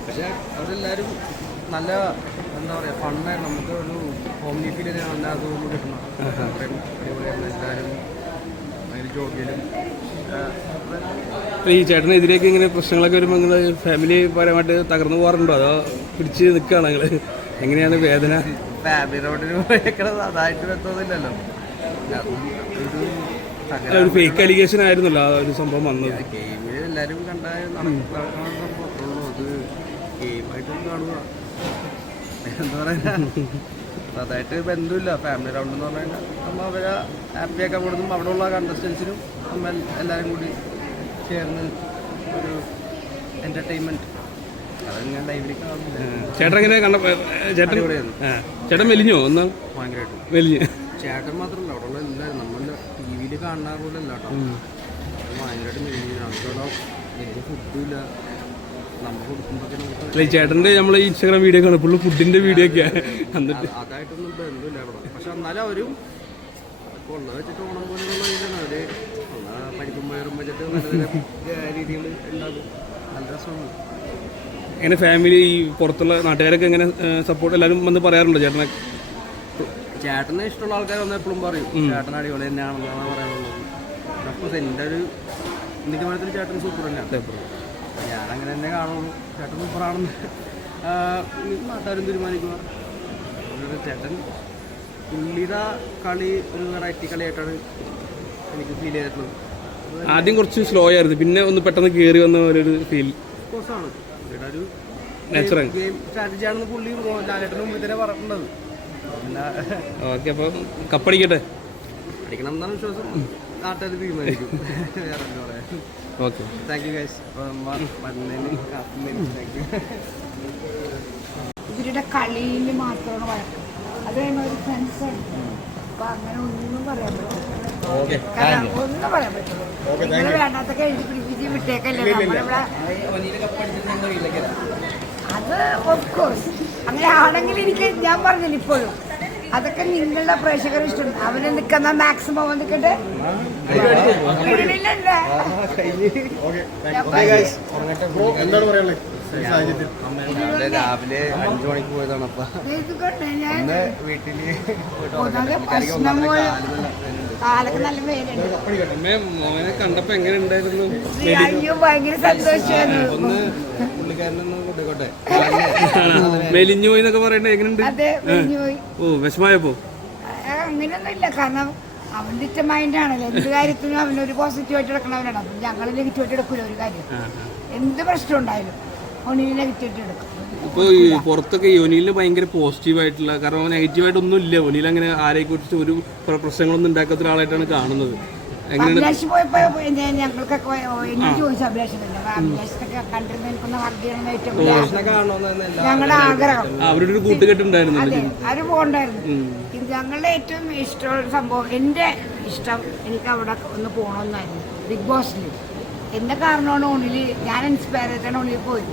പക്ഷെ അവരെല്ലാവരും നല്ല എന്താ പറയുക ഫണ്ണായിരുന്നു നമുക്ക് ഒരു ഹോംലി ഫീൽ നല്ല അതൊന്നും കിട്ടണം. അടിപൊളിയായിരുന്നു. എല്ലാവരും ഭയങ്കര ജോഗിയിലും ഈ ചേട്ടനെതിരെയൊക്കെ ഇങ്ങനെ പ്രശ്നങ്ങളൊക്കെ വരുമ്പോൾ നിങ്ങൾ ഫാമിലി പരമായിട്ട് തകർന്നു പോകാറുണ്ടോ? അതോ പിടിച്ച് നിൽക്കുകയാണ് നിങ്ങൾ എങ്ങനെയാണ് വേദന? ഫാമിലി റോഡിന് പോയേക്കണത് അതായിട്ട് വെച്ചതൊന്നുമില്ലല്ലോ ഒരു ഒരു ഫേക്ക് അലിഗേഷൻ ആയിരുന്നല്ലോ ആ ഒരു സംഭവം വന്നത്. ഗെയിമിൽ എല്ലാവരും കണ്ട നടക്കുന്ന സംഭവമുള്ളൂ അത് ഗെയിമായിട്ടും കാണുക. എന്താ പറയുക? അതായിട്ട് ബന്ധമില്ല ഫാമിലി റൗണ്ട് എന്ന് പറഞ്ഞു കഴിഞ്ഞാൽ നമ്മൾ അവരെ ഹാപ്പിയാക്കാൻ കൊടുക്കും അവിടെ ഉള്ള കണ്ടസ്റ്റൻസിനും നമ്മൾ എല്ലാവരും കൂടി ചേർന്ന് ഒരു എന്റർടൈൻമെന്റ് അതങ്ങനെ ലൈവിൽ ചേട്ടൻ എങ്ങനെ കണ്ട ചേട്ടൻ ചേട്ടൻ മെലിഞ്ഞോ ഒന്ന്? ഭയങ്കരമായിട്ട് മെലിഞ്ഞ്. ചേട്ടൻ മാത്രമല്ല അവിടെ ഉള്ള എല്ലാവരും നമ്മൾ ടി കാണാൻ കാണുന്ന പോലെ അല്ല കേട്ടോ ഭയങ്കരമായിട്ട് മെലിഞ്ഞു നമുക്കവിടെ വലിയ ഫുഡും ഇല്ല. നമ്മൾ ഇൻസ്റ്റാഗ്രാം വീഡിയോ കാണും ഫുള്ള് ഫുഡിന്റെ വീഡിയോ ഒക്കെ എന്നിട്ട് അതായിട്ടൊന്നും ബന്ധമില്ല അവിടെ. പക്ഷെ എന്നാലും അവരും കൊള്ള വെച്ചിട്ട് ഓണം പോലെയുള്ള ഇതിലാണ് അവർ പരിപ്പും പയറും വെച്ചിട്ട് നല്ല രീതിയിൽ ഉണ്ടാകും നല്ല രസമാണ്. എങ്ങനെ ഫാമിലി ഈ പുറത്തുള്ള നാട്ടുകാരൊക്കെ എങ്ങനെ സപ്പോർട്ട് എല്ലാവരും വന്ന് പറയാറുണ്ടോ ചേട്ടനെ? ചേട്ടനെ ഇഷ്ടമുള്ള ആൾക്കാർ വന്ന് എപ്പോഴും പറയും ചേട്ടൻ അടിപൊളി തന്നെയാണെന്നാണ് പറയാനുള്ളത്. അപ്പോൾ എന്റെ ഒരു നിഗമനത്തിൽ ചേട്ടൻ സൂപ്പർ തന്നെയാണ് ഞാൻ അങ്ങനെ തന്നെ കാണുള്ളൂ. ചേട്ടൻ സൂപ്പറാണെന്ന് നാട്ടുകാരും തീരുമാനിക്കുക ചേട്ടൻ പുള്ളിയുടെ കളി ഒരു വെറൈറ്റി കളിയായിട്ടാണ് എനിക്ക് ഫീൽ ചെയ്തിട്ടുള്ളത്. ആദ്യം കുറച്ച് സ്ലോ ആയിരുന്നു. പിന്നെ ഒന്ന് പെട്ടെന്ന് കയറി വന്ന ഒരു ഫീൽ ആണ്. പുള്ളിയുടെ ഒരു. ഗെയിം സ്ട്രാറ്റജി ആണെന്ന് പുള്ളി ലാലേട്ടന് മുമ്പ് തന്നെ പറഞ്ഞിട്ടുള്ളത് പിന്നെ ഓക്കെ അപ്പോൾ കപ്പടിക്കട്ടെ? അടിക്കണം എന്നാണ് വിശ്വാസം നാട്ടുകാർ തീരുമാനിക്കും. ഓക്കെ. താങ്ക് യു ഗൈസ് ഇവരുടെ കളിയിൽ മാത്രമാണ് വഴക്കം. അത് കഴിഞ്ഞ ഒരു ഫ്രണ്ട്സാണ് അപ്പൊ അങ്ങനെ ഒന്നും പറയാൻ പറ്റില്ല. ഒന്നും പറയാൻ പറ്റില്ല. നിങ്ങൾ വേണ്ടാത്തൊക്കെ എഴുതി പിടിപ്പിച്ച് വിട്ടേക്കല്ലേ. നമ്മളിവിടെ അത് ഓഫ് കോഴ്സ് അങ്ങനെ ആണെങ്കിൽ എനിക്ക് ഞാൻ പറഞ്ഞില്ല ഇപ്പോഴും. അതൊക്കെ നിങ്ങളുടെ പ്രേക്ഷകർ ഇഷ്ടം. അവന് നിൽക്കുന്ന മാക്സിമം നിൽക്കട്ടെ? എന്താണ് പറയാനുള്ളത്? സാഹചര്യത്തിൽ. രാവിലെ രാവിലെ അഞ്ചു മണിക്ക് പോയതാണ് അപ്പൊ. ഇത് കണ്ടേ ഞാൻ ഇന്ന് വീട്ടിൽ അമ്മേ മോനെ കണ്ടപ്പോൾ എങ്ങനെ ഉണ്ടായിരുന്നു? ഒന്ന് പുള്ളിക്കാരനൊന്ന് കൂട്ടിക്കോട്ടെ മെലിഞ്ഞു പോയി എന്നൊക്കെ പറയണ്ടേ എങ്ങനെയുണ്ട്? ഓ വിഷമായപ്പോ അങ്ങനെയൊന്നും ഇല്ല കാരണം അവന്റെ ഇഷ്ട മൈൻഡാണല്ലോ. എന്ത് കാര്യത്തിനും അവനൊരു പോസിറ്റീവായിട്ട് എടുക്കണവനാണ് അപ്പം ഞങ്ങൾ നെഗറ്റീവായിട്ട് എടുക്കില്ല ഒരു കാര്യം. എന്ത് പ്രശ്നം ഉണ്ടായാലും എടുക്കും. ഇപ്പൊ ഈ പുറത്തൊക്കെ യോനിയിൽ ഭയങ്കര പോസിറ്റീവ് ആയിട്ടുള്ള കാരണം നെഗറ്റീവ് ആയിട്ടൊന്നും ഇല്ല യോനിയിൽ അങ്ങനെ ആരെ കുറിച്ച് ഒരു പ്ര- പ്രശ്നങ്ങളൊന്നും ഉണ്ടാക്കാത്ത ഒരാളായിട്ടാണ് കാണുന്നത്. എങ്ങനെയാണ് അഭിലാഷ് പോയപ്പോ ഞാൻ ഞങ്ങൾക്കൊക്കെ പോയ- എന്നോട് ചോദിച്ചു അഭിലാഷിനല്ല അഭിലാഷിനൊക്കെ കണ്ടിരുന്ന എനിക്കൊന്ന് വർക്ക് ചെയ്യണമെന്ന് ഏറ്റവും വലിയ ഭക്ഷണം ഞങ്ങളുടെ ആഗ്രഹം. അവരുടെ ഒരു കൂട്ടുകെട്ടുണ്ടായിരുന്നു അതെ അവർ പോകണ്ടായിരുന്നു. ഞങ്ങളുടെ ഏറ്റവും ഇഷ്ടമുള്ള സംഭവം. എന്റെ ഇഷ്ടം എനിക്ക് അവിടെ ഒന്ന് പോകണമെന്നായിരുന്നു ബിഗ് ബോസിൽ എന്റെ കാരണമാണ് ഉള്ളിൽ ഞാൻ ഇൻസ്പയർ ചെയ്തിട്ടാണ് ഉള്ളിൽ പോയത്.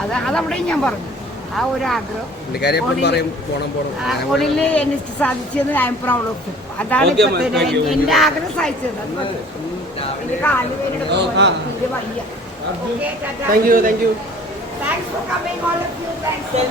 അത് അതവിടെ ഞാൻ പറഞ്ഞു. ആ ഒരു ആഗ്രഹം. ഉള്ളിൽ എനിക്ക് സാധിച്ചത് ഐ എം പ്രൗഡ് ഓഫ് അതാണ് ഇപ്പോഴത്തെ thank ആഗ്രഹം സാധിച്ചത്. അത് മതി. എന്റെ കാൽ വേദന ഇത് വയ്യ okay thank you thank you thanks for coming all of you thanks